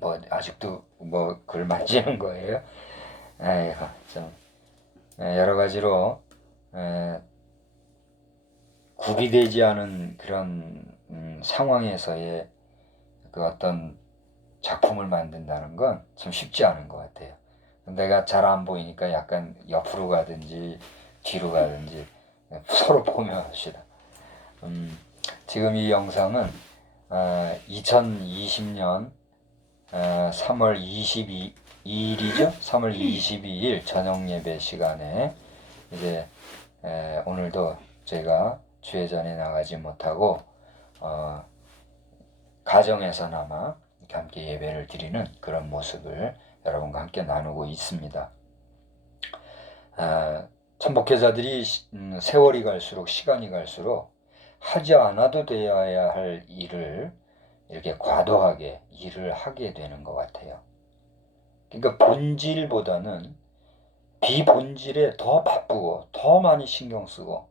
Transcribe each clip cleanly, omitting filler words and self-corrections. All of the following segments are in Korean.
뭐 아직도 뭐 그걸 만지는 거예요. 아이고 좀 여러 가지로 구비되지 않은 그런 상황에서의 그 어떤 작품을 만든다는 건 참 쉽지 않은 것 같아요. 내가 잘 안 보이니까 약간 옆으로 가든지 뒤로 가든지 서로 보며 합시다. 지금 이 영상은 2020년 3월 22일이죠. 3월 22일 저녁 예배 시간에 이제 오늘도 저희가 주회전에 나가지 못하고 가정에서나마 함께 예배를 드리는 그런 모습을 여러분과 함께 나누고 있습니다. 참 목회자들이 세월이 갈수록 시간이 갈수록 하지 않아도 되어야 할 일을 이렇게 과도하게 일을 하게 되는 것 같아요. 그러니까 본질보다는 비본질에 더 바쁘고 더 많이 신경 쓰고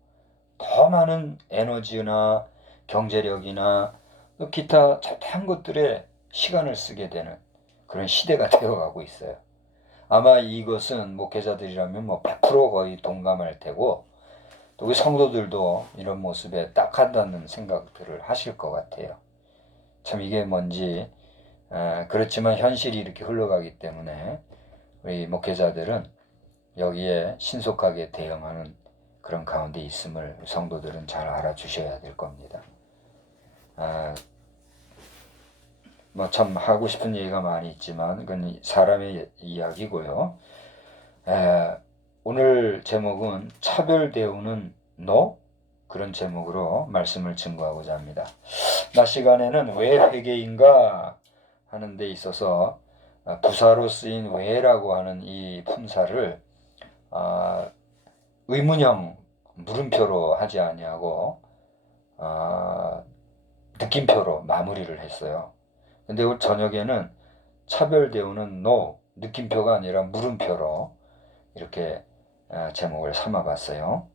더 많은 에너지나 경제력이나 또 기타 자세한 것들에 시간을 쓰게 되는 그런 시대가 되어가고 있어요. 아마 이것은 목회자들이라면 뭐 100% 거의 동감할 테고 또 우리 성도들도 이런 모습에 딱하다는 생각들을 하실 것 같아요. 참 이게 뭔지 그렇지만 현실이 이렇게 흘러가기 때문에 우리 목회자들은 여기에 신속하게 대응하는 그런 가운데 있음을 성도들은 잘 알아주셔야 될 겁니다. 뭐 참 하고 싶은 얘기가 많이 있지만 그건 사람의 이야기고요. 오늘 제목은 차별 대우는 너? 그런 제목으로 말씀을 증거하고자 합니다. 낮 시간에는 왜 회개인가 하는 데 있어서 부사로 쓰인 왜라고 하는 이 품사를 의문형 물음표로 하지 아니하고 느낌표로 마무리를 했어요. 근데 오늘 저녁에는 차별 대우는 no 느낌표가 아니라 물음표로 이렇게 제목을 삼아봤어요.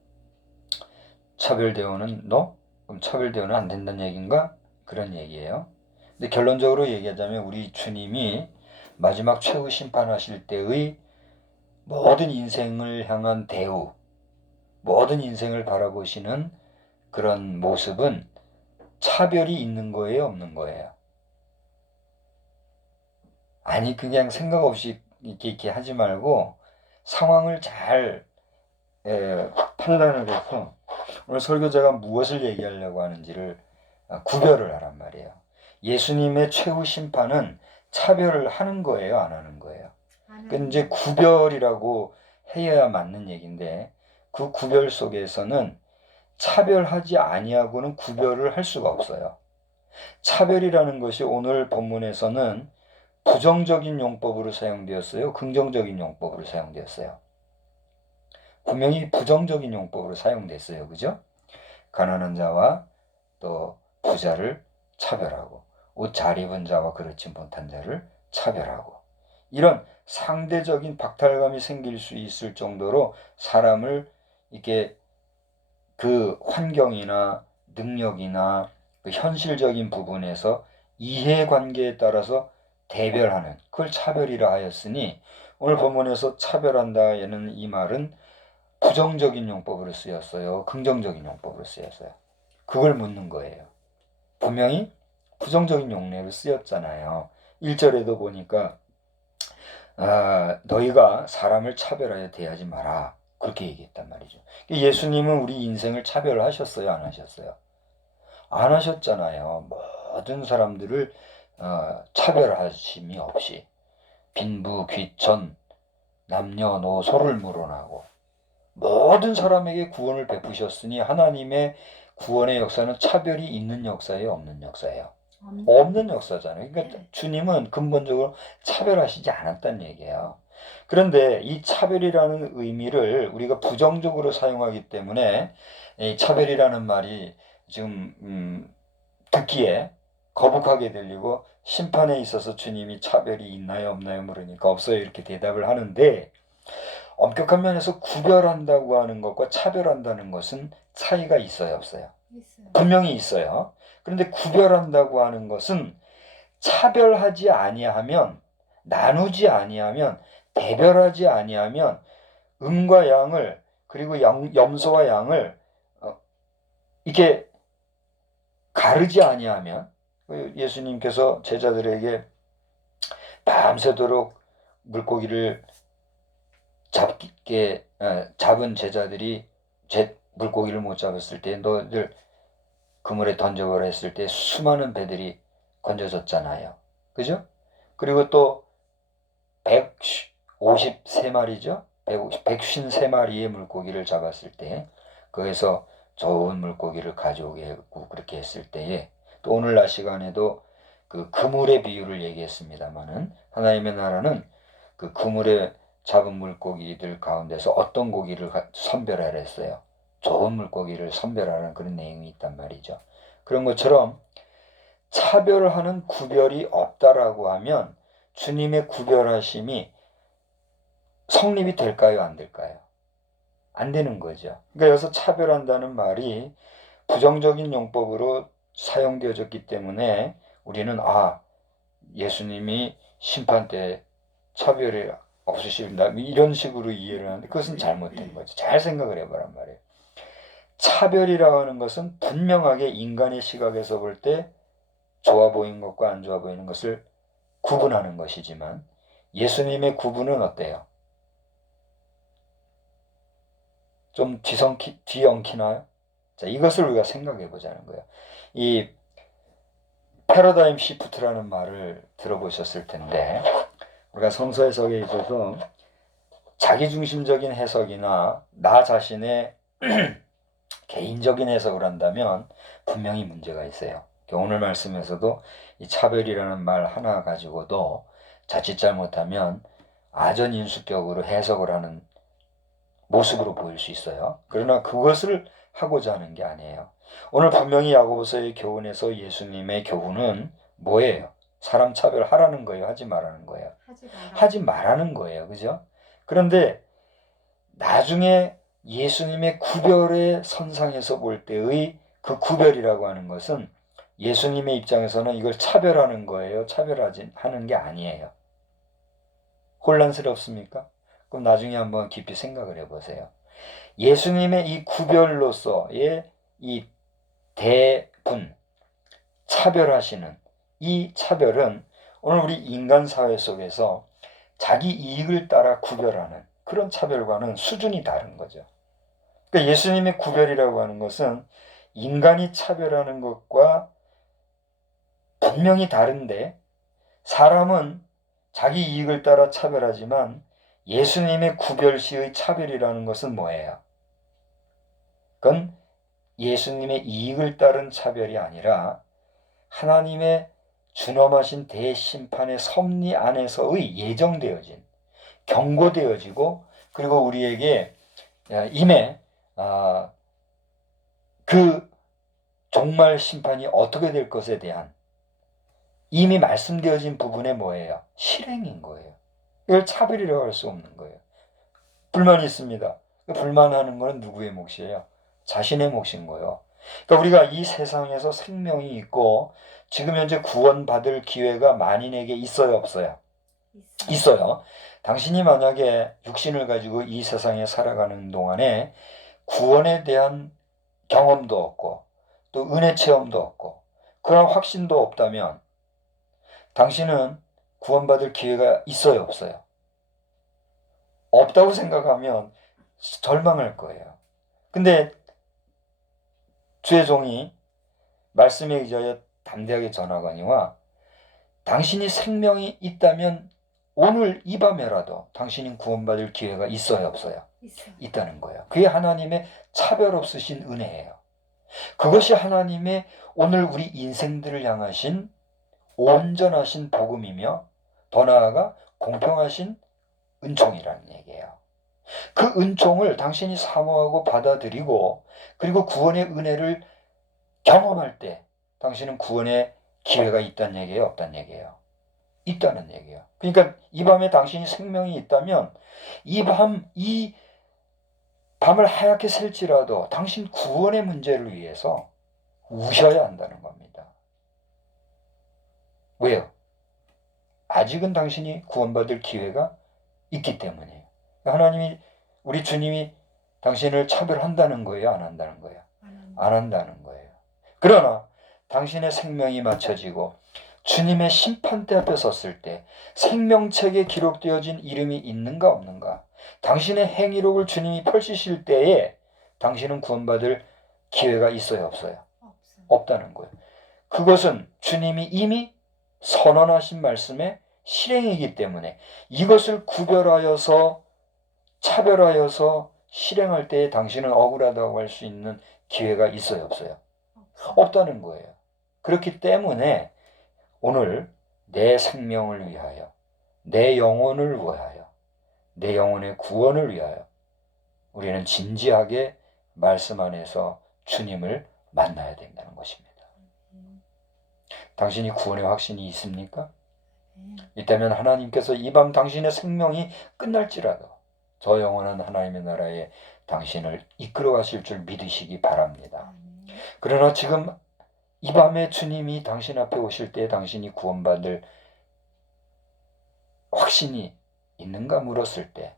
차별 대우는 no? 그럼 차별 대우는 안 된다는 얘기인가? 그런 얘기예요. 근데 결론적으로 얘기하자면 우리 주님이 마지막 최후 심판하실 때의 모든 인생을 향한 대우, 모든 인생을 바라보시는 그런 모습은 차별이 있는 거예요, 없는 거예요? 아니 그냥 생각 없이 이렇게 하지 말고 상황을 잘 판단을 해서 오늘 설교자가 무엇을 얘기하려고 하는지를 구별을 하란 말이에요. 예수님의 최후 심판은 차별을 하는 거예요, 안 하는 거예요? 그 이제 구별이라고 해야 맞는 얘기인데 그 구별 속에서는 차별하지 아니하고는 구별을 할 수가 없어요. 차별이라는 것이 오늘 본문에서는 부정적인 용법으로 사용되었어요, 긍정적인 용법으로 사용되었어요? 분명히 부정적인 용법으로 사용됐어요. 그죠? 가난한 자와 또 부자를 차별하고 옷 잘 입은 자와 그렇지 못한 자를 차별하고 이런 상대적인 박탈감이 생길 수 있을 정도로 사람을 이렇게 그 환경이나 능력이나 그 현실적인 부분에서 이해관계에 따라서 대별하는 그걸 차별이라 하였으니 오늘 본문에서 차별한다에는 이 말은 부정적인 용법으로 쓰였어요, 긍정적인 용법으로 쓰였어요? 그걸 묻는 거예요. 분명히 부정적인 용례로 쓰였잖아요. 1절에도 보니까 너희가 사람을 차별하여 대하지 마라 그렇게 얘기했단 말이죠. 예수님은 우리 인생을 차별하셨어요, 안 하셨어요? 안 하셨잖아요. 모든 사람들을 차별하심이 없이 빈부 귀천 남녀노소를 물어나고 모든 사람에게 구원을 베푸셨으니 하나님의 구원의 역사는 차별이 있는 역사예요, 없는 역사예요? 없는 역사잖아요. 그러니까 주님은 근본적으로 차별하시지 않았다는 얘기예요. 그런데 이 차별이라는 의미를 우리가 부정적으로 사용하기 때문에 이 차별이라는 말이 지금 듣기에 거북하게 들리고 심판에 있어서 주님이 차별이 있나요 없나요 물으니까 없어요 이렇게 대답을 하는데 엄격한 면에서 구별한다고 하는 것과 차별한다는 것은 차이가 있어요, 없어요? 있어요. 분명히 있어요. 그런데 구별한다고 하는 것은 차별하지 아니하면, 나누지 아니하면, 대별하지 아니하면, 음과 양을, 그리고 염소와 양을 이렇게 가르지 아니하면, 예수님께서 제자들에게 밤새도록 물고기를 잡은 제자들이 물고기를 못 잡았을 때 너희들 그물에 던져버려 했을 때 수많은 배들이 건져졌잖아요. 그죠? 그리고 또 153마리죠? 153마리의 물고기를 잡았을 때 거기서 좋은 물고기를 가져오게 하고 그렇게 했을 때에 또 오늘날 시간에도 그 그물의 비유를 얘기했습니다마는 하나님의 나라는 그 그물에 잡은 물고기들 가운데서 어떤 고기를 선별하라 했어요. 좋은 물고기를 선별하라는 그런 내용이 있단 말이죠. 그런 것처럼 차별하는 구별이 없다라고 하면 주님의 구별하심이 성립이 될까요? 안 될까요? 안 되는 거죠. 그러니까 여기서 차별한다는 말이 부정적인 용법으로 사용되어졌기 때문에 우리는 예수님이 심판 때 차별이 없으신다 이런 식으로 이해를 하는데 그것은 잘못된 거죠. 잘 생각을 해보란 말이에요. 차별이라고 하는 것은 분명하게 인간의 시각에서 볼 때 좋아 보이는 것과 안 좋아 보이는 것을 구분하는 것이지만 예수님의 구분은 어때요? 좀 뒤엉키나요? 자, 이것을 우리가 생각해 보자는 거예요. 이 패러다임 시프트라는 말을 들어보셨을 텐데 우리가 성서 해석에 있어서 자기중심적인 해석이나 나 자신의 개인적인 해석을 한다면 분명히 문제가 있어요. 오늘 말씀에서도 이 차별이라는 말 하나 가지고도 자칫 잘못하면 아전인수격으로 해석을 하는 모습으로 보일 수 있어요. 그러나 그것을 하고자 하는 게 아니에요. 오늘 분명히 야고보서의 교훈에서 예수님의 교훈은 뭐예요? 사람 차별하라는 거예요? 하지 말라는 거예요? 하지 말라는 거예요. 그죠? 그런데 나중에 예수님의 구별의 선상에서 볼 때의 그 구별이라고 하는 것은 예수님의 입장에서는 이걸 차별하는 거예요? 차별하지 하는 게 아니에요. 혼란스럽습니까? 그럼 나중에 한번 깊이 생각을 해보세요. 예수님의 이 구별로서의 이 대분, 차별하시는 이 차별은 오늘 우리 인간 사회 속에서 자기 이익을 따라 구별하는 그런 차별과는 수준이 다른 거죠. 그러니까 예수님의 구별이라고 하는 것은 인간이 차별하는 것과 분명히 다른데 사람은 자기 이익을 따라 차별하지만 예수님의 구별시의 차별이라는 것은 뭐예요? 그건 예수님의 이익을 따른 차별이 아니라 하나님의 준엄하신 대심판의 섭리 안에서의 예정되어진 경고되어지고 그리고 우리에게 임해 그 종말 심판이 어떻게 될 것에 대한 이미 말씀되어진 부분에 뭐예요? 실행인 거예요. 이걸 차별이라고 할 수 없는 거예요. 불만이 있습니다. 불만하는 것은 누구의 몫이에요? 자신의 몫인 거예요. 그러니까 우리가 이 세상에서 생명이 있고 지금 현재 구원받을 기회가 만인에게 있어요, 없어요? 있어요. 당신이 만약에 육신을 가지고 이 세상에 살아가는 동안에 구원에 대한 경험도 없고 또 은혜 체험도 없고 그런 확신도 없다면 당신은 구원받을 기회가 있어요, 없어요? 없다고 생각하면 절망할 거예요. 근데 주의 종이 말씀에 의하여 담대하게 전하거니와 당신이 생명이 있다면 오늘 이 밤에라도 당신이 구원받을 기회가 있어요, 없어요? 있다는 거예요. 그게 하나님의 차별 없으신 은혜예요. 그것이 하나님의 오늘 우리 인생들을 향하신 온전하신 복음이며 더 나아가 공평하신 은총이라는 얘기예요. 그 은총을 당신이 사모하고 받아들이고 그리고 구원의 은혜를 경험할 때 당신은 구원의 기회가 있다는 얘기예요, 없다는 얘기예요? 있다는 얘기예요. 그러니까 이 밤에 당신이 생명이 있다면 이 밤을 하얗게 셀지라도 당신 구원의 문제를 위해서 우셔야 한다는 겁니다. 왜요? 아직은 당신이 구원받을 기회가 있기 때문이에요. 하나님이, 우리 주님이 당신을 차별한다는 거예요? 안 한다는 거예요? 안 한다는 거예요. 그러나 당신의 생명이 맞춰지고 주님의 심판대 앞에 섰을 때 생명책에 기록되어진 이름이 있는가 없는가, 당신의 행위록을 주님이 펼치실 때에 당신은 구원받을 기회가 있어요, 없어요? 없다는 거예요. 그것은 주님이 이미 선언하신 말씀의 실행이기 때문에 이것을 구별하여서 차별하여서 실행할 때에 당신은 억울하다고 할 수 있는 기회가 있어요, 없어요? 없다는 거예요. 그렇기 때문에 오늘 내 생명을 위하여, 내 영혼을 위하여, 내 영혼의 구원을 위하여 우리는 진지하게 말씀 안에서 주님을 만나야 된다는 것입니다. 당신이 구원의 확신이 있습니까? 있다면 하나님께서 이 밤 당신의 생명이 끝날지라도 저 영원한 하나님의 나라에 당신을 이끌어 가실 줄 믿으시기 바랍니다. 그러나 지금 이 밤에 주님이 당신 앞에 오실 때 당신이 구원받을 확신이 있는가 물었을 때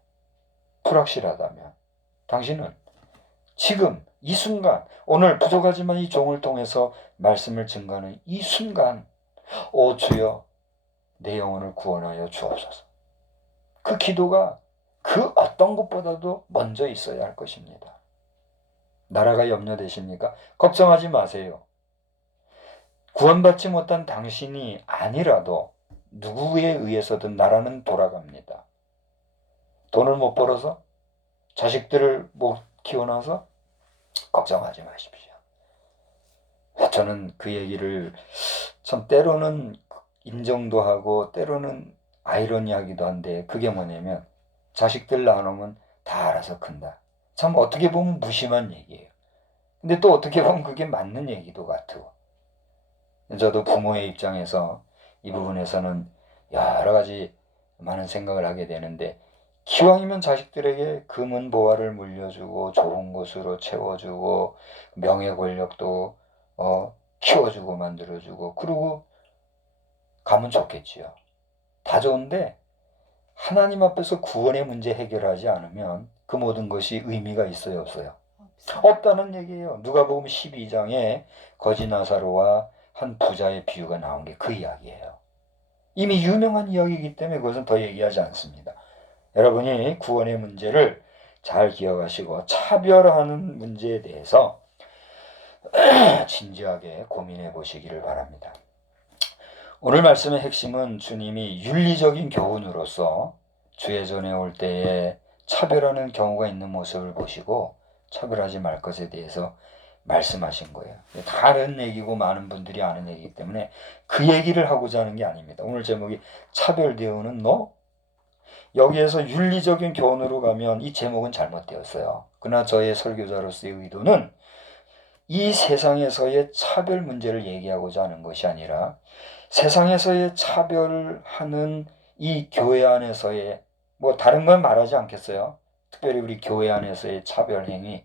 불확실하다면 당신은 지금 이 순간, 오늘 부족하지만 이 종을 통해서 말씀을 증거하는 이 순간, 오 주여 내 영혼을 구원하여 주옵소서. 그 기도가 그 어떤 것보다도 먼저 있어야 할 것입니다. 나라가 염려되십니까? 걱정하지 마세요. 구원받지 못한 당신이 아니라도 누구에 의해서든 나라는 돌아갑니다. 돈을 못 벌어서, 자식들을 못 키워놔서 걱정하지 마십시오. 저는 그 얘기를 참 때로는 인정도 하고 때로는 아이러니하기도 한데, 그게 뭐냐면 자식들 낳아놓으면 다 알아서 큰다. 참 어떻게 보면 무심한 얘기예요. 근데 또 어떻게 보면 그게 맞는 얘기도 같고, 저도 부모의 입장에서 이 부분에서는 여러 가지 많은 생각을 하게 되는데, 기왕이면 자식들에게 금은 보화를 물려주고 좋은 곳으로 채워주고 명예 권력도 키워주고 만들어주고 그러고 가면 좋겠지요. 다 좋은데 하나님 앞에서 구원의 문제 해결하지 않으면 그 모든 것이 의미가 있어요, 없어요? 없다는 얘기예요. 누가복음 12장에 거지 나사로와 한 부자의 비유가 나온 게 그 이야기예요. 이미 유명한 이야기이기 때문에 그것은 더 얘기하지 않습니다. 여러분이 구원의 문제를 잘 기억하시고 차별하는 문제에 대해서 진지하게 고민해 보시기를 바랍니다. 오늘 말씀의 핵심은 주님이 윤리적인 교훈으로서 주의 전에 올 때에 차별하는 경우가 있는 모습을 보시고 차별하지 말 것에 대해서 말씀하신 거예요. 다른 얘기고 많은 분들이 아는 얘기이기 때문에 그 얘기를 하고자 하는 게 아닙니다. 오늘 제목이 차별 대우는 너? 여기에서 윤리적인 교훈으로 가면 이 제목은 잘못되었어요. 그러나 저의 설교자로서의 의도는 이 세상에서의 차별 문제를 얘기하고자 하는 것이 아니라 세상에서의 차별하는 이 교회 안에서의, 뭐 다른 건 말하지 않겠어요. 특별히 우리 교회 안에서의 차별 행위,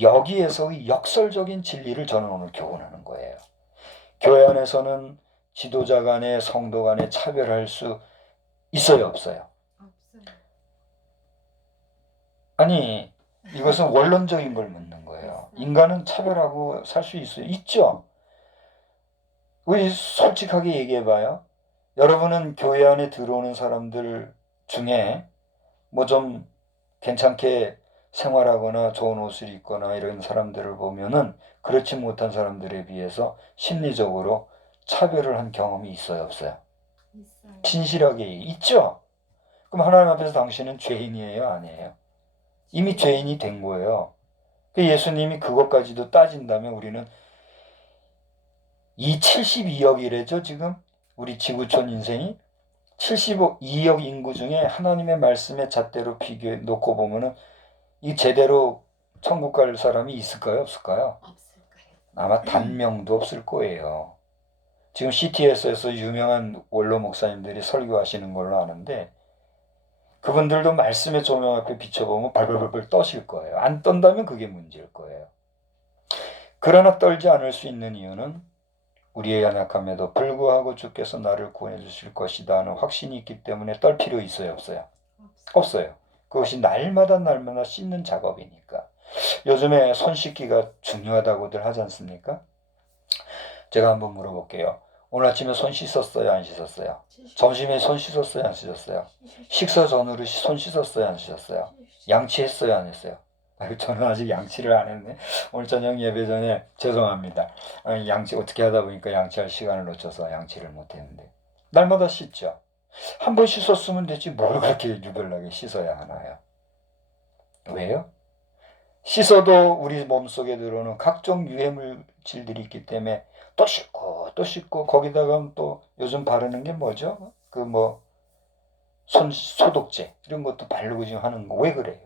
여기에서의 역설적인 진리를 저는 오늘 교훈하는 거예요. 교회 안에서는 지도자 간에 성도 간에 차별할 수 있어요, 없어요? 아니, 이것은 원론적인 걸 묻는 거예요. 인간은 차별하고 살 수 있어요? 있죠. 우리 솔직하게 얘기해봐요. 여러분은 교회 안에 들어오는 사람들 중에 뭐 좀 괜찮게 생활하거나 좋은 옷을 입거나 이런 사람들을 보면은 그렇지 못한 사람들에 비해서 심리적으로 차별을 한 경험이 있어요, 없어요? 있어요. 진실하게 있죠. 그럼 하나님 앞에서 당신은 죄인이에요, 아니에요? 이미 죄인이 된 거예요. 예수님이 그것까지도 따진다면 우리는 이 72억이래죠, 지금? 우리 지구촌 인생이 72억 인구 중에 하나님의 말씀의 잣대로 비교해 놓고 보면은 이 제대로 천국 갈 사람이 있을까요, 없을까요? 없을까요? 아마 단명도 없을 거예요. 지금 CTS에서 유명한 원로 목사님들이 설교하시는 걸로 아는데 그분들도 말씀의 조명 앞에 비춰보면 발발발발 떠실 거예요. 안 떤다면 그게 문제일 거예요. 그러나 떨지 않을 수 있는 이유는 우리의 연약함에도 불구하고 주께서 나를 구원해 주실 것이다 하는 확신이 있기 때문에 떨 필요 있어요, 없어요? 없어요. 그것이 날마다 씻는 작업이니까. 요즘에 손 씻기가 중요하다고들 하지 않습니까? 제가 한번 물어볼게요. 오늘 아침에 손 씻었어요, 안 씻었어요? 점심에 손 씻었어요, 안 씻었어요? 식사 전으로 손 씻었어요, 안 씻었어요? 양치했어요, 안 했어요? 저는 아직 양치를 안 했네. 오늘 저녁 예배 전에 죄송합니다. 양치 어떻게 하다 보니까 양치할 시간을 놓쳐서 양치를 못했는데 날마다 씻죠. 한 번 씻었으면 되지 뭘 그렇게 유별나게 씻어야 하나요? 왜요? 씻어도 우리 몸속에 들어오는 각종 유해물질들이 있기 때문에 또 씻고 또 씻고 거기다가 또 요즘 바르는 게 뭐죠? 손 소독제 이런 것도 바르고 지금 하는 거 왜 그래요?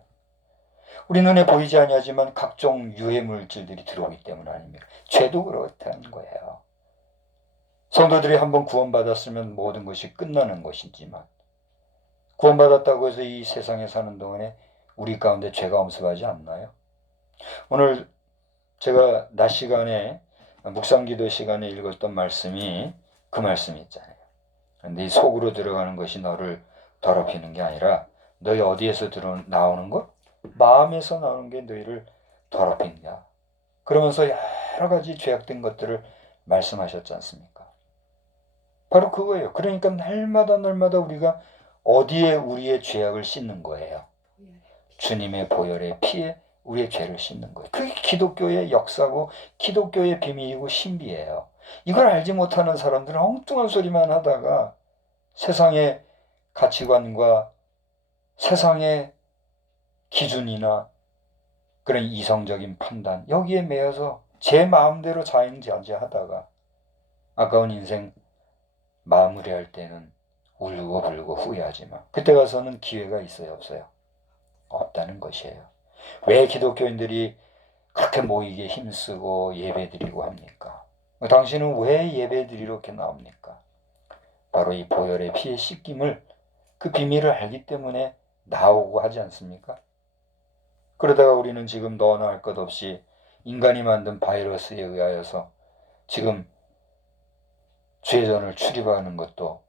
우리 눈에 보이지 아니하지만 각종 유해물질들이 들어오기 때문 아닙니까? 죄도 그렇다는 거예요. 성도들이 한번 구원받았으면 모든 것이 끝나는 것이지만 구원받았다고 해서 이 세상에 사는 동안에 우리 가운데 죄가 엄습하지 않나요? 오늘 제가 낮 시간에 묵상기도 시간에 읽었던 말씀이 그 말씀이 있잖아요. 네 속으로 들어가는 것이 너를 더럽히는 게 아니라 너희 어디에서 나오는 것? 마음에서 나오는 게 너희를 더럽힌다. 그러면서 여러 가지 죄악된 것들을 말씀하셨지 않습니까? 바로 그거예요. 그러니까 날마다 우리가 어디에 우리의 죄악을 씻는 거예요? 주님의 보혈의 피에 우리의 죄를 씻는 거예요. 그게 기독교의 역사고 기독교의 비밀이고 신비예요. 이걸 알지 못하는 사람들은 엉뚱한 소리만 하다가 세상의 가치관과 세상의 기준이나 그런 이성적인 판단 여기에 매여서 제 마음대로 자행자재하다가 아까운 인생 마무리할 때는 울고 불고 후회하지만 그때 가서는 기회가 있어요, 없어요? 없다는 것이에요. 왜 기독교인들이 그렇게 모이게 힘쓰고 예배드리고 합니까? 당신은 왜 예배드리러 이렇게 나옵니까? 바로 이 보혈의 피의 씻김을 그 비밀을 알기 때문에 나오고 하지 않습니까? 그러다가 우리는 지금 너나 할 것 없이 인간이 만든 바이러스에 의하여서 지금 죄전을 출입하는 것도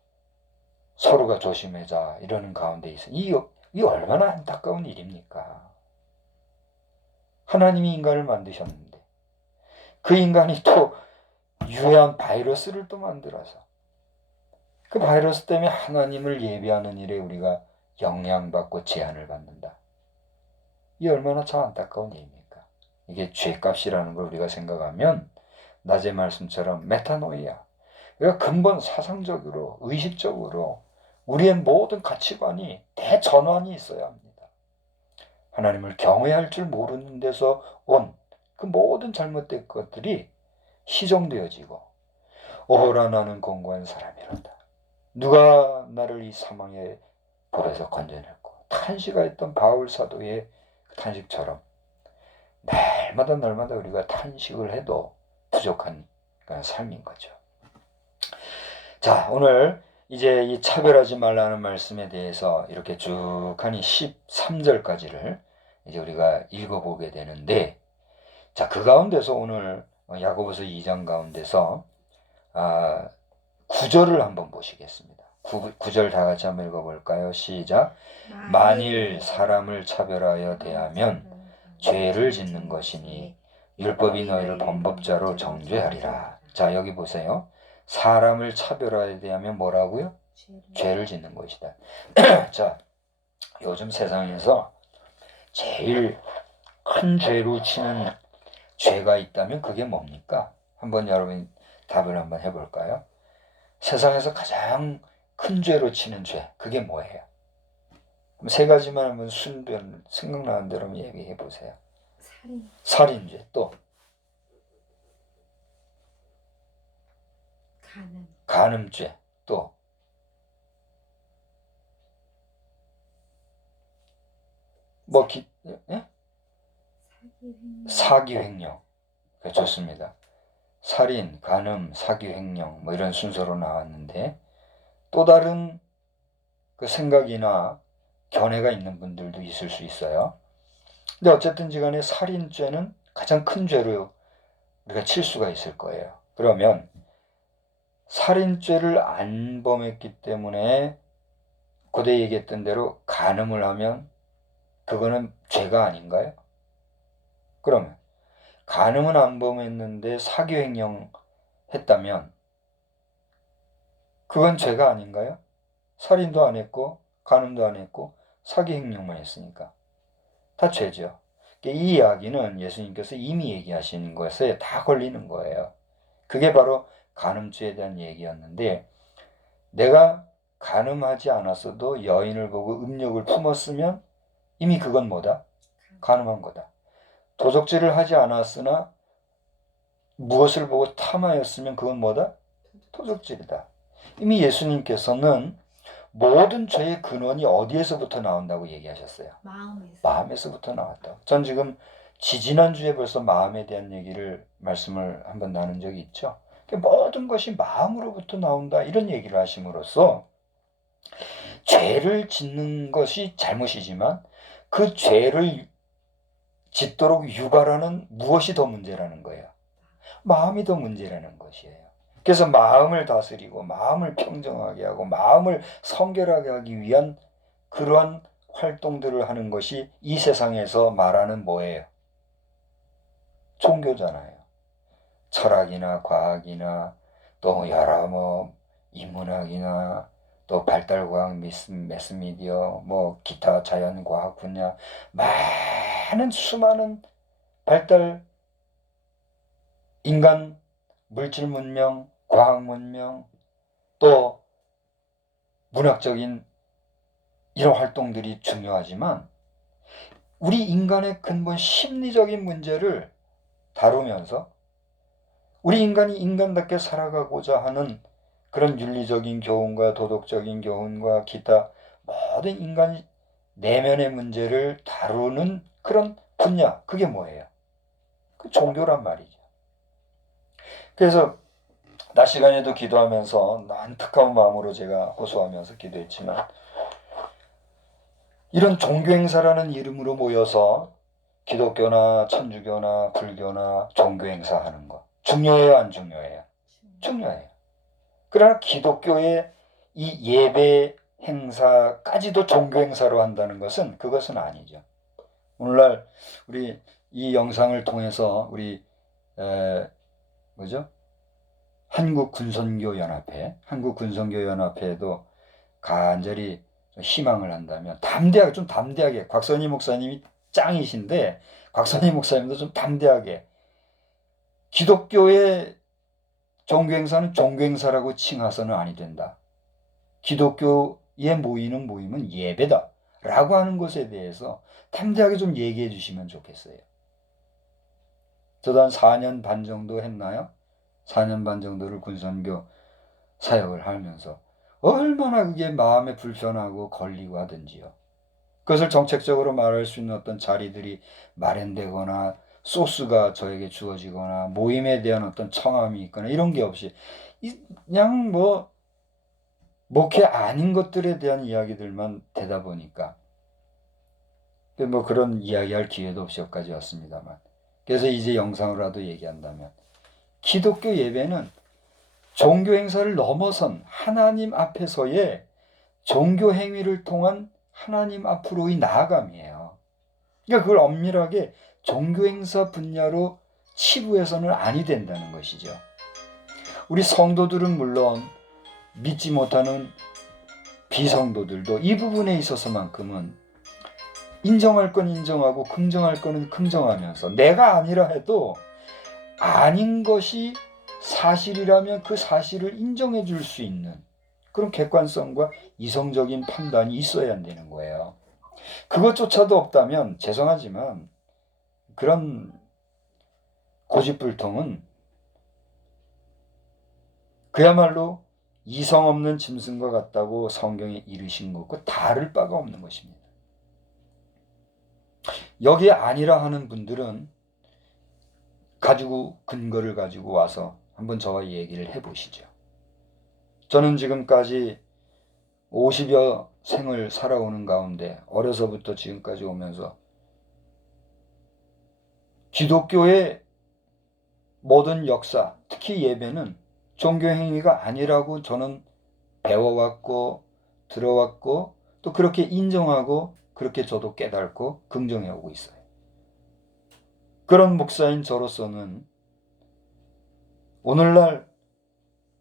서로가 조심하자 이러는 가운데 있어. 이 얼마나 안타까운 일입니까? 하나님이 인간을 만드셨는데 그 인간이 또 유해한 바이러스를 또 만들어서 그 바이러스 때문에 하나님을 예배하는 일에 우리가 영향받고 제한을 받는다. 이 얼마나 참 안타까운 일입니까? 이게 죄값이라는 걸 우리가 생각하면 낮의 말씀처럼 메타노이아 우리가 근본 사상적으로 의식적으로 우리의 모든 가치관이 대전환이 있어야 합니다. 하나님을 경외할 줄 모르는 데서 온 그 모든 잘못된 것들이 시정되어지고 오호라 나는 공고한 사람이란다. 누가 나를 이 사망의 볼에서 건져냈고 탄식하였던 바울 사도의 탄식처럼 날마다 우리가 탄식을 해도 부족한 삶인 거죠. 자, 오늘 이제 이 차별하지 말라는 말씀에 대해서 이렇게 쭉 하니 13절까지를 이제 우리가 읽어보게 되는데, 자, 그 가운데서 오늘 야고보서 2장 가운데서 9절을 한번 보시겠습니다. 9절 다 같이 한번 읽어볼까요? 시작. 만일 사람을 차별하여 대하면 죄를 짓는 것이니 율법이 너희를 범법자로 정죄하리라. 자, 여기 보세요. 사람을 차별하여 대하면 뭐라고요? 죄를 짓는 것이다. 자, 요즘 세상에서 제일 큰 죄로 치는 죄가 있다면 그게 뭡니까? 한번 여러분 답을 한번 해볼까요? 세상에서 가장 큰 죄로 치는 죄, 그게 뭐예요? 그럼 세 가지만 한번 순변 생각나는 대로 얘기해 보세요. 살인죄, 또 간음죄, 또 예? 사기횡령. 좋습니다. 살인, 간음, 사기횡령 뭐 이런 순서로 나왔는데 또 다른 그 생각이나 견해가 있는 분들도 있을 수 있어요. 근데 어쨌든지 간에 살인죄는 가장 큰 죄로 우리가 칠 수가 있을 거예요. 그러면 살인죄를 안 범했기 때문에 고대 얘기했던 대로 간음을 하면 그거는 죄가 아닌가요? 그러면 간음은 안 범했는데 사교행령 했다면 그건 죄가 아닌가요? 살인도 안 했고 간음도 안 했고 사기행령만 했으니까 다 죄죠. 이 이야기는 예수님께서 이미 얘기하시는 것에 다 걸리는 거예요. 그게 바로 간음죄에 대한 얘기였는데, 내가 간음하지 않았어도 여인을 보고 음욕을 품었으면 이미 그건 뭐다? 간음한 거다. 도적질을 하지 않았으나 무엇을 보고 탐하였으면 그건 뭐다? 도적질이다. 이미 예수님께서는 모든 죄의 근원이 어디에서부터 나온다고 얘기하셨어요? 마음에서부터 나왔다고. 전 지금 지지난주에 벌써 마음에 대한 얘기를 말씀을 한번 나눈 적이 있죠. 모든 것이 마음으로부터 나온다 이런 얘기를 하심으로써 죄를 짓는 것이 잘못이지만 그 죄를 짓도록 유발하는 무엇이 더 문제라는 거예요. 마음이 더 문제라는 것이에요. 그래서 마음을 다스리고 마음을 평정하게 하고 마음을 성결하게 하기 위한 그러한 활동들을 하는 것이 이 세상에서 말하는 뭐예요? 종교잖아요. 철학이나 과학이나 또 여러 인문학이나 또 발달과학, 매스미디어, 기타 자연과학 분야 많은 수많은 발달 인간 물질 문명, 과학 문명, 또 문학적인 이런 활동들이 중요하지만 우리 인간의 근본 심리적인 문제를 다루면서 우리 인간이 인간답게 살아가고자 하는 그런 윤리적인 교훈과 도덕적인 교훈과 기타 모든 인간 내면의 문제를 다루는 그런 분야, 그게 뭐예요? 그 종교란 말이죠. 그래서 낮 시간에도 기도하면서 안타까운 마음으로 제가 호소하면서 기도했지만, 이런 종교행사라는 이름으로 모여서 기독교나 천주교나 불교나 종교행사 하는 거 중요해요, 안 중요해요? 중요해요. 그러나 기독교의 이 예배 행사까지도 종교행사로 한다는 것은 그것은 아니죠. 오늘날 우리 이 영상을 통해서 우리 한국군선교연합회에도 간절히 희망을 한다면 담대하게 곽선희 목사님이 짱이신데 곽선희 목사님도 좀 담대하게 기독교의 종교행사는 종교행사라고 칭해서는 아니 된다. 기독교에 모이는 모임은 예배다 라고 하는 것에 대해서 담대하게 좀 얘기해 주시면 좋겠어요. 저도 한 4년 반 정도 했나요? 4년 반 정도를 군선교 사역을 하면서 얼마나 그게 마음에 불편하고 걸리고 하든지요. 그것을 정책적으로 말할 수 있는 어떤 자리들이 마련되거나 소스가 저에게 주어지거나 모임에 대한 어떤 청함이 있거나 이런 게 없이 그냥 목회 아닌 것들에 대한 이야기들만 되다 보니까 그런 이야기할 기회도 없이 여기까지 왔습니다만, 그래서 이제 영상으로라도 얘기한다면 기독교 예배는 종교 행사를 넘어선 하나님 앞에서의 종교 행위를 통한 하나님 앞으로의 나아감이에요. 그러니까 그걸 엄밀하게 종교 행사 분야로 치부해서는 아니 된다는 것이죠. 우리 성도들은 물론 믿지 못하는 비성도들도 이 부분에 있어서만큼은 인정할 건 인정하고 긍정할 거는 긍정하면서 내가 아니라 해도 아닌 것이 사실이라면 그 사실을 인정해 줄 수 있는 그런 객관성과 이성적인 판단이 있어야 되는 거예요. 그것조차도 없다면 죄송하지만 그런 고집불통은 그야말로 이성 없는 짐승과 같다고 성경에 이르신 것과 다를 바가 없는 것입니다. 여기에 아니라 하는 분들은 근거를 가지고 와서 한번 저와 얘기를 해보시죠. 저는 지금까지 50여 생을 살아오는 가운데 어려서부터 지금까지 오면서 기독교의 모든 역사, 특히 예배는 종교 행위가 아니라고 저는 배워왔고 들어왔고 또 그렇게 인정하고 그렇게 저도 깨닫고 긍정해 오고 있어요. 그런 목사인 저로서는 오늘날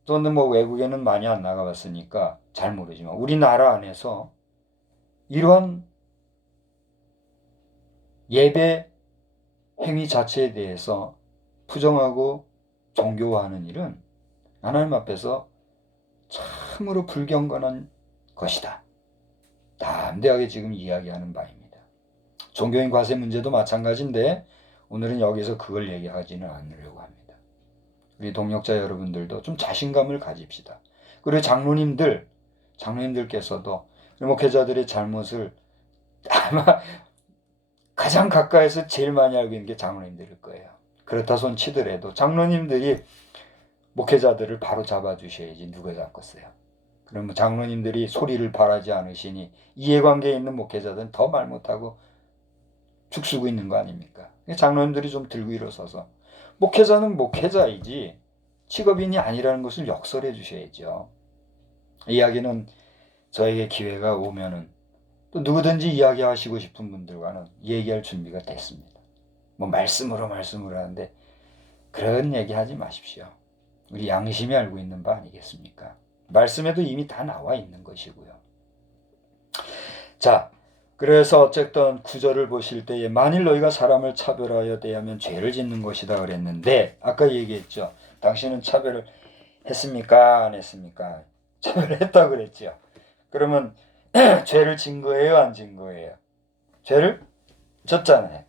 저는 뭐 외국에는 많이 안 나가봤으니까 잘 모르지만 우리나라 안에서 이러한 예배 행위 자체에 대해서 부정하고 정교화하는 일은 하나님 앞에서 참으로 불경건한 것이다. 담대하게 지금 이야기하는 바입니다. 종교인 과세 문제도 마찬가지인데 오늘은 여기서 그걸 얘기하지는 않으려고 합니다. 우리 동역자 여러분들도 좀 자신감을 가집시다. 그리고 장로님들께서도 목회자들의 잘못을 아마 가장 가까이서 제일 많이 알고 있는 게 장로님들일 거예요. 그렇다 손 치더라도 장로님들이 목회자들을 바로 잡아주셔야지 누가 잡겠어요. 그러면 장로님들이 소리를 바라지 않으시니 이해관계에 있는 목회자들은 더 말 못하고 죽쓰고 있는 거 아닙니까? 장로님들이 좀 들고 일어서서 목회자는 목회자이지 직업인이 아니라는 것을 역설해 주셔야죠. 이야기는 저에게 기회가 오면은 또 누구든지 이야기하시고 싶은 분들과는 얘기할 준비가 됐습니다. 뭐 말씀으로 하는데 그런 얘기 하지 마십시오. 우리 양심이 알고 있는 바 아니겠습니까? 말씀에도 이미 다 나와 있는 것이고요. 자, 그래서 어쨌든 구절을 보실 때에 만일 너희가 사람을 차별하여 대하면 죄를 짓는 것이다 그랬는데 아까 얘기했죠. 당신은 차별을 했습니까? 안 했습니까? 차별했다 그랬죠. 그러면 죄를 진 거예요? 안 진 거예요? 죄를 졌잖아요.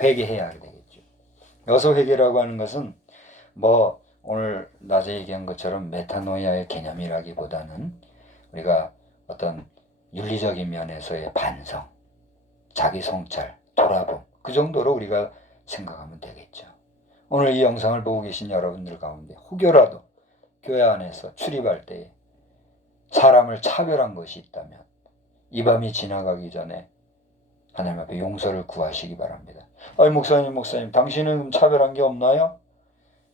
회개해야 되겠죠. 여기서 회개라고 하는 것은 뭐 오늘 낮에 얘기한 것처럼 메타노이아의 개념이라기보다는 우리가 어떤 윤리적인 면에서의 반성, 자기 성찰, 돌아봄 그 정도로 우리가 생각하면 되겠죠. 오늘 이 영상을 보고 계신 여러분들 가운데 혹여라도 교회 안에서 출입할 때에 사람을 차별한 것이 있다면 이 밤이 지나가기 전에 하나님 앞에 용서를 구하시기 바랍니다. 아니 목사님 당신은 차별한 게 없나요?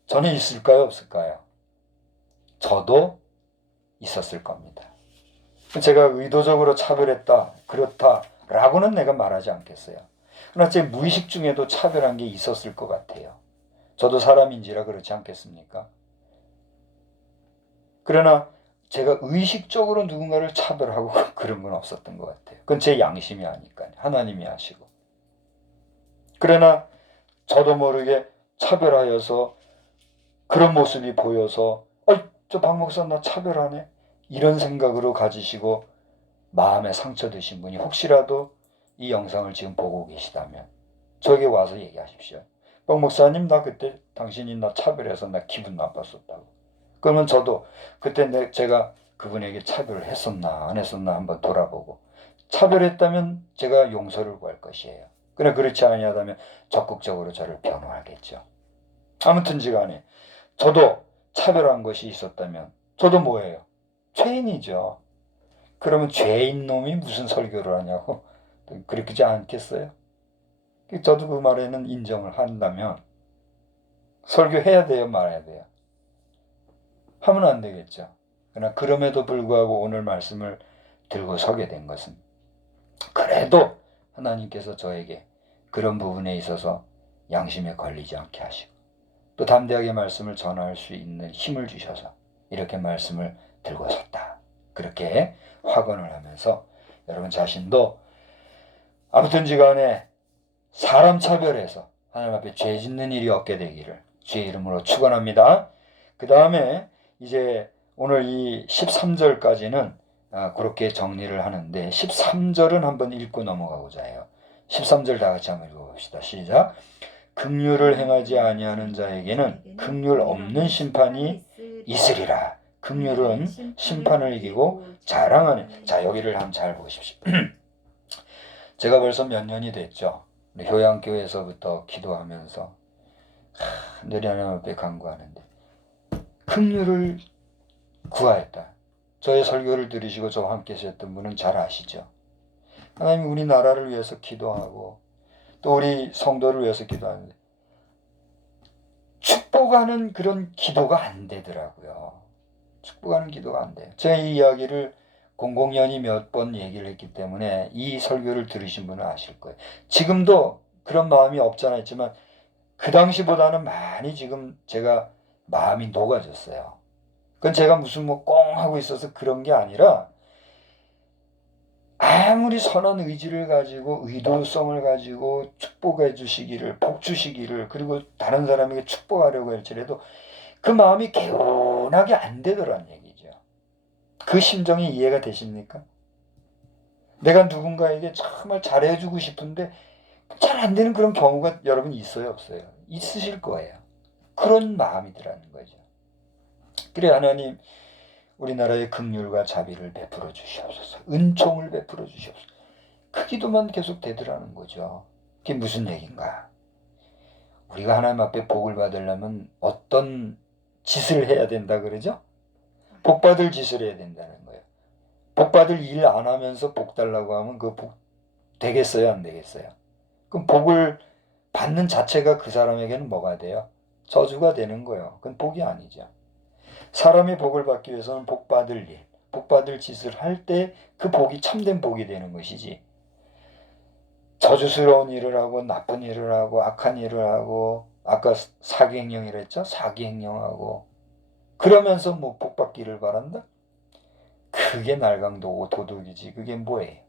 저는 있을까요? 없을까요? 저도 있었을 겁니다. 제가 의도적으로 차별했다, 그렇다라고는 내가 말하지 않겠어요. 그러나 제 무의식 중에도 차별한 게 있었을 것 같아요. 저도 사람인지라 그렇지 않겠습니까? 그러나 제가 의식적으로 누군가를 차별하고 그런 건 없었던 것 같아요. 그건 제 양심이 아니까요. 하나님이 하시고. 그러나 저도 모르게 차별하여서 그런 모습이 보여서 저 박 목사 나 차별하네? 이런 생각으로 가지시고 마음에 상처 드신 분이 혹시라도 이 영상을 지금 보고 계시다면 저에게 와서 얘기하십시오. 박 목사님 나 그때 당신이 나 차별해서 나 기분 나빴었다고. 그러면 저도 그때 제가 그분에게 차별을 했었나 안 했었나 한번 돌아보고 차별했다면 제가 용서를 구할 것이에요. 그러나 그렇지 아니하다면 적극적으로 저를 변호하겠죠. 아무튼지간에 저도 차별한 것이 있었다면 저도 뭐예요? 죄인이죠. 그러면 죄인 놈이 무슨 설교를 하냐고 그렇지 않겠어요? 저도 그 말에는 인정을 한다면 설교해야 돼요? 말아야 돼요? 하면 안 되겠죠. 그러나 그럼에도 불구하고 오늘 말씀을 들고 서게 된 것은 그래도 하나님께서 저에게 그런 부분에 있어서 양심에 걸리지 않게 하시고 또 담대하게 말씀을 전할 수 있는 힘을 주셔서 이렇게 말씀을 들고 섰다. 그렇게 확언을 하면서 여러분 자신도 아무튼지 간에 사람 차별해서 하나님 앞에 죄 짓는 일이 없게 되기를 주의 이름으로 축원합니다. 그 다음에 이제 오늘 이 13절까지는 그렇게 정리를 하는데 13절은 한번 읽고 넘어가고자 해요. 13절 다 같이 한번 읽어봅시다. 시작. 긍휼을 행하지 아니하는 자에게는 긍휼 없는 심판이 있으리라. 긍휼은 심판을 이기고 자랑하는. 자, 여기를 한번 잘 보십시오. 제가 벌써 몇 년이 됐죠. 효양교회에서부터 기도하면서 늘 하나님 앞에 간구하는데 긍휼을 구하였다. 저의 설교를 들으시고 저와 함께 하셨던 분은 잘 아시죠. 하나님 우리나라를 위해서 기도하고 또 우리 성도를 위해서 기도하는데 축복하는 그런 기도가 안 되더라고요. 축복하는 기도가 안 돼요. 제가 이 이야기를 공공연히 몇 번 얘기를 했기 때문에 이 설교를 들으신 분은 아실 거예요. 지금도 그런 마음이 없잖아 했지만 그 당시보다는 많이 지금 제가 마음이 녹아졌어요. 그건 제가 무슨 뭐 꽁 하고 있어서 그런 게 아니라 아무리 선한 의지를 가지고 의도성을 가지고 축복해 주시기를 복 주시기를 그리고 다른 사람에게 축복하려고 할지라도 그 마음이 개운하게 안 되더란 얘기죠. 그 심정이 이해가 되십니까? 내가 누군가에게 정말 잘해주고 싶은데 잘 안 되는 그런 경우가 여러분 있어요, 없어요? 있으실 거예요. 그런 마음이더라는 거죠. 그래 하나님 우리나라에 긍휼과 자비를 베풀어 주시옵소서. 은총을 베풀어 주시옵소서. 그 기도만 계속 되더라는 거죠. 그게 무슨 얘기인가? 우리가 하나님 앞에 복을 받으려면 어떤 짓을 해야 된다 그러죠? 복 받을 짓을 해야 된다는 거예요. 복 받을 일 안 하면서 복 달라고 하면 그 복 되겠어요, 안 되겠어요? 그럼 복을 받는 자체가 그 사람에게는 뭐가 돼요? 저주가 되는 거예요. 그건 복이 아니죠. 사람이 복을 받기 위해서는 복 받을 일, 복 받을 짓을 할 때 그 복이 참된 복이 되는 것이지. 저주스러운 일을 하고 나쁜 일을 하고 악한 일을 하고 아까 사기행령이라 했죠? 사기행령하고 그러면서 뭐 복 받기를 바란다? 그게 날강도고 도둑이지. 그게 뭐예요?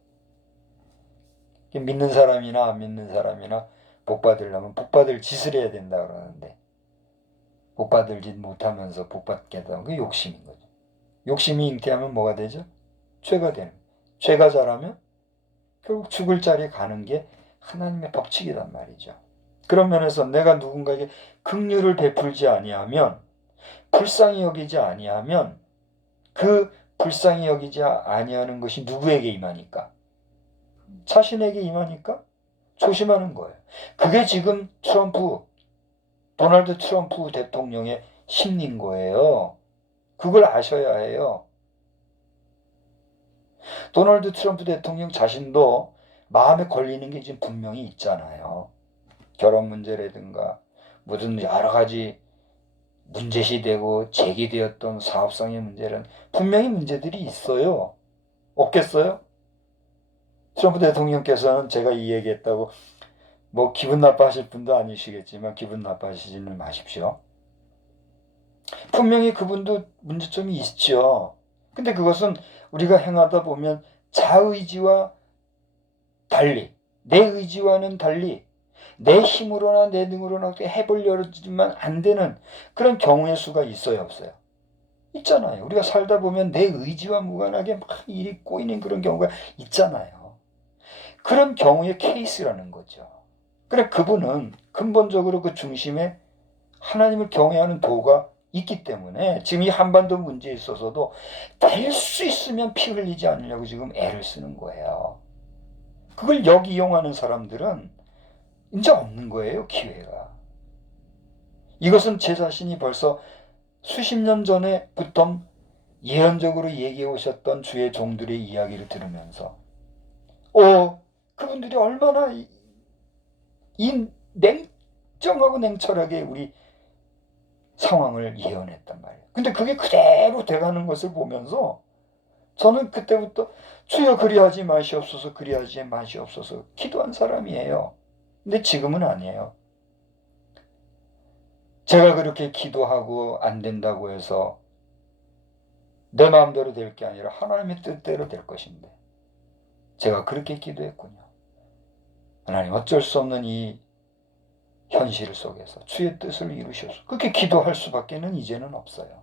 믿는 사람이나 안 믿는 사람이나 복 받으려면 복 받을 짓을 해야 된다 그러는데 복 받을 짓 못하면서 복 받겠다는 게 욕심인 거죠. 욕심이 잉태하면 뭐가 되죠? 죄가 되는 거예요. 죄가 자라면 결국 죽을 자리에 가는 게 하나님의 법칙이란 말이죠. 그런 면에서 내가 누군가에게 긍휼을 베풀지 아니하면 불쌍히 여기지 아니하면 그 불쌍히 여기지 아니하는 것이 누구에게 임하니까? 자신에게 임하니까 조심하는 거예요. 그게 지금 도널드 트럼프 대통령의 심리인 거예요. 그걸 아셔야 해요. 도널드 트럼프 대통령 자신도 마음에 걸리는 게 지금 분명히 있잖아요. 결혼 문제라든가 무슨 여러 가지 문제시되고 제기되었던 사업상의 문제는 분명히 문제들이 있어요. 없겠어요? 트럼프 대통령께서는 제가 이 얘기했다고 뭐 기분 나빠하실 분도 아니시겠지만 기분 나빠하시지는 마십시오. 분명히 그분도 문제점이 있죠. 근데 그것은 우리가 행하다 보면 자의지와 달리 내 의지와는 달리 내 힘으로나 내 능으로나 해보려지만 안 되는 그런 경우의 수가 있어요, 없어요? 있잖아요. 우리가 살다 보면 내 의지와 무관하게 막 일이 꼬이는 그런 경우가 있잖아요. 그런 경우의 케이스라는 거죠. 그래 그분은 근본적으로 그 중심에 하나님을 경외하는 도가 있기 때문에 지금 이 한반도 문제에 있어서도 될 수 있으면 피 흘리지 않으려고 지금 애를 쓰는 거예요. 그걸 역이용하는 사람들은 이제 없는 거예요, 기회가. 이것은 제 자신이 벌써 수십 년 전에부터 예언적으로 얘기해 오셨던 주의 종들의 이야기를 들으면서 그분들이 얼마나 이 냉정하고 냉철하게 우리 상황을 예언했단 말이에요. 근데 그게 그대로 돼가는 것을 보면서 저는 그때부터 주여 그리하지 마시옵소서 그리하지 마시옵소서 기도한 사람이에요. 근데 지금은 아니에요. 제가 그렇게 기도하고 안 된다고 해서 내 마음대로 될 게 아니라 하나님의 뜻대로 될 것인데 제가 그렇게 기도했군요. 하나님 어쩔 수 없는 이 현실 속에서 주의 뜻을 이루시옵소서. 그렇게 기도할 수밖에는 이제는 없어요.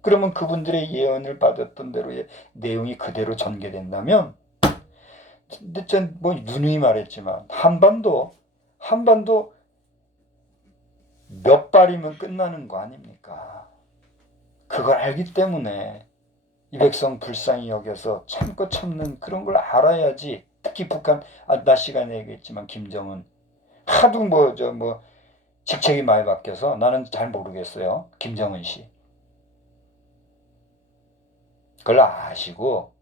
그러면 그분들의 예언을 받았던 대로의 내용이 그대로 전개된다면 근데 전 뭐 누누이 말했지만 한반도 몇 발이면 끝나는 거 아닙니까? 그걸 알기 때문에 이 백성 불쌍히 여겨서 참고 참는 그런 걸 알아야지. 특히 북한 낮 시간에 얘기했지만 김정은 하도 직책이 많이 바뀌어서 나는 잘 모르겠어요. 김정은 씨. 그걸 아시고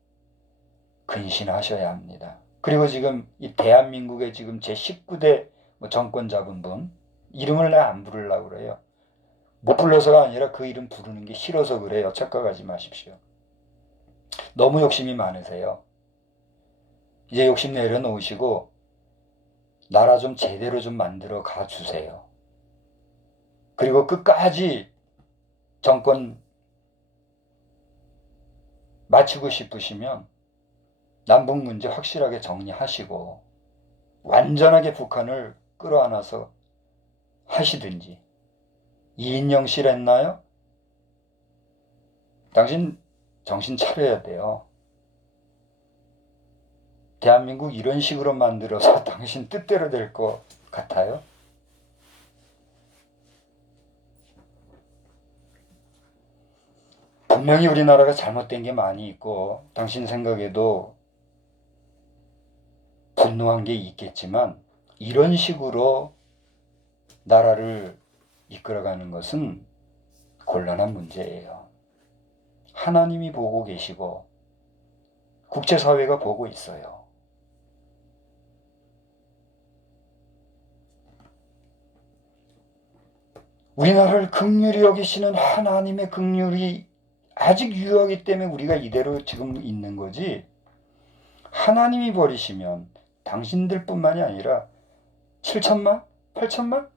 근신하셔야 합니다. 그리고 지금 이 대한민국의 지금 제19대 정권 잡은 분 이름을 내가 안 부르려고 그래요. 못 불러서가 아니라 그 이름 부르는 게 싫어서 그래요. 착각하지 마십시오. 너무 욕심이 많으세요. 이제 욕심 내려놓으시고 나라 좀 제대로 좀 만들어 가주세요. 그리고 끝까지 정권 마치고 싶으시면 남북 문제 확실하게 정리하시고 완전하게 북한을 끌어안아서 하시든지. 이인영 씨랬나요? 당신 정신 차려야 돼요. 대한민국 이런 식으로 만들어서 당신 뜻대로 될 것 같아요? 분명히 우리나라가 잘못된 게 많이 있고 당신 생각에도 분노한 게 있겠지만 이런 식으로 나라를 이끌어가는 것은 곤란한 문제예요. 하나님이 보고 계시고 국제사회가 보고 있어요. 우리나라를 긍휼히 여기시는 하나님의 긍휼이 아직 유효하기 때문에 우리가 이대로 지금 있는 거지, 하나님이 버리시면 당신들뿐만이 아니라 7천만? 8천만?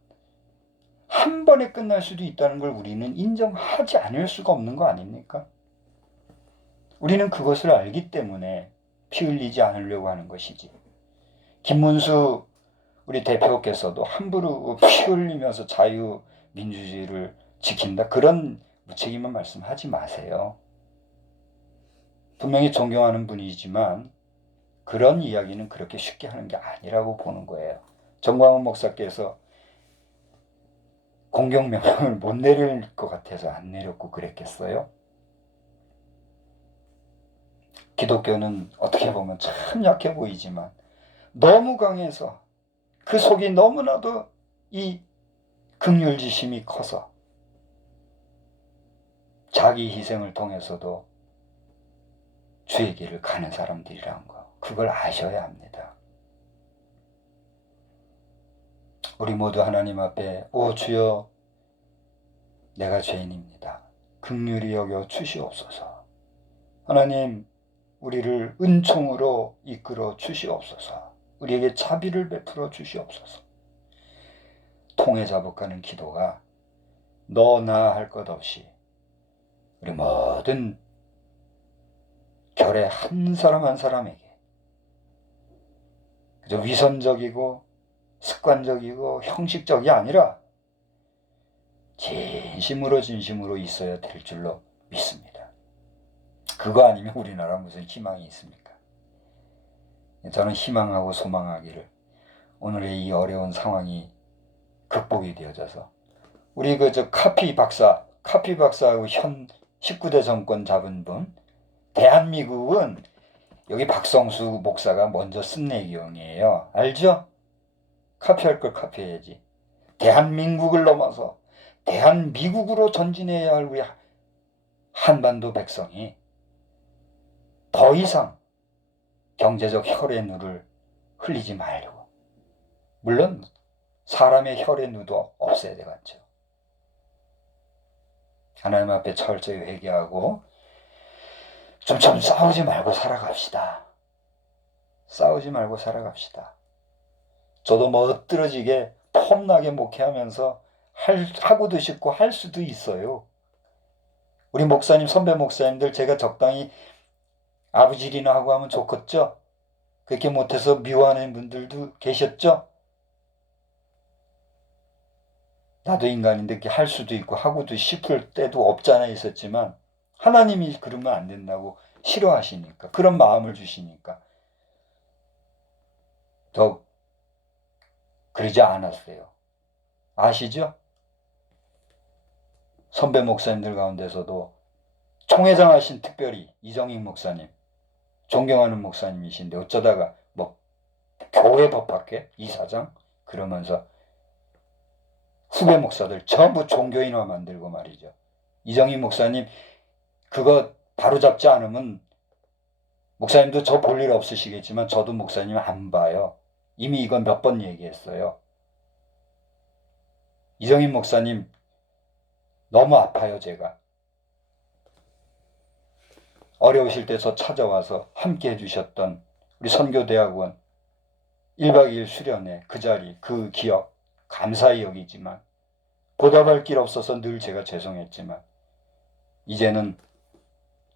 한 번에 끝날 수도 있다는 걸 우리는 인정하지 않을 수가 없는 거 아닙니까? 우리는 그것을 알기 때문에 피 흘리지 않으려고 하는 것이지. 김문수 우리 대표께서도 함부로 피 흘리면서 자유민주주의를 지킨다, 그런 무책임한 말씀하지 마세요. 분명히 존경하는 분이지만 그런 이야기는 그렇게 쉽게 하는 게 아니라고 보는 거예요. 정광훈 목사께서 공경명령을 못 내릴 것 같아서 안 내렸고 그랬겠어요? 기독교는 어떻게 보면 참 약해 보이지만 너무 강해서 그 속이 너무나도 이 긍휼지심이 커서 자기 희생을 통해서도 주의 길을 가는 사람들이란 거, 그걸 아셔야 합니다. 우리 모두 하나님 앞에 오 주여 내가 죄인입니다. 긍휼히 여겨 주시옵소서. 하나님 우리를 은총으로 이끌어 주시옵소서. 우리에게 자비를 베풀어 주시옵소서. 통해 자복하는 기도가 너 나 할 것 없이 우리 모든 결의 한 사람 한 사람에게 그저 위선적이고 습관적이고 형식적이 아니라 진심으로 있어야 될 줄로 믿습니다. 그거 아니면 우리나라 무슨 희망이 있습니까? 저는 희망하고 소망하기를 오늘의 이 어려운 상황이 극복이 되어져서 우리 카피 박사하고 현 19대 정권 잡은 분, 대한민국은 여기 박성수 목사가 먼저 쓴 내용이에요. 알죠? 카피할 걸 카피해야지. 대한민국을 넘어서 대한미국으로 전진해야 할 우리 한반도 백성이 더 이상 경제적 혈의 누를 흘리지 말고, 물론 사람의 혈의 누도 없애야 되겠죠. 하나님 앞에 철저히 회개하고 좀 싸우지 말고 살아갑시다. 싸우지 말고 살아갑시다. 저도 멋들어지게 폼나게 목회하면서 하고도 싶고 할 수도 있어요. 우리 목사님, 선배 목사님들 제가 적당히 아버지리나 하고 하면 좋겠죠? 그렇게 못해서 미워하는 분들도 계셨죠? 나도 인간인데 그렇게 할 수도 있고 하고도 싶을 때도 없잖아 있었지만 하나님이 그러면 안 된다고 싫어하시니까, 그런 마음을 주시니까 더 그러지 않았어요. 아시죠? 선배 목사님들 가운데서도 총회장 하신 특별히 이정익 목사님, 존경하는 목사님이신데 어쩌다가 뭐 교회 법학회 이사장 그러면서 후배 목사들 전부 종교인화 만들고 말이죠. 이정익 목사님 그거 바로잡지 않으면, 목사님도 저 볼 일 없으시겠지만 저도 목사님 안 봐요. 이미 이건 몇 번 얘기했어요. 이정익 목사님 너무 아파요, 제가. 어려우실 때 저 찾아와서 함께 해주셨던 우리 선교대학원 1박 2일 수련회 그 자리, 그 기억 감사히 여기지만 보답할 길 없어서 늘 제가 죄송했지만 이제는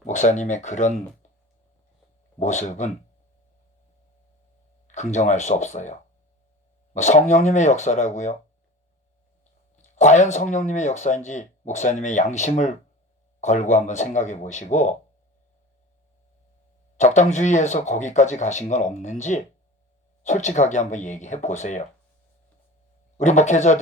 목사님의 그런 모습은 긍정할 수 없어요. 성령님의 역사라고요? 과연 성령님의 역사인지 목사님의 양심을 걸고 한번 생각해 보시고 적당주의에서 거기까지 가신 건 없는지 솔직하게 한번 얘기해 보세요. 우리 목회자들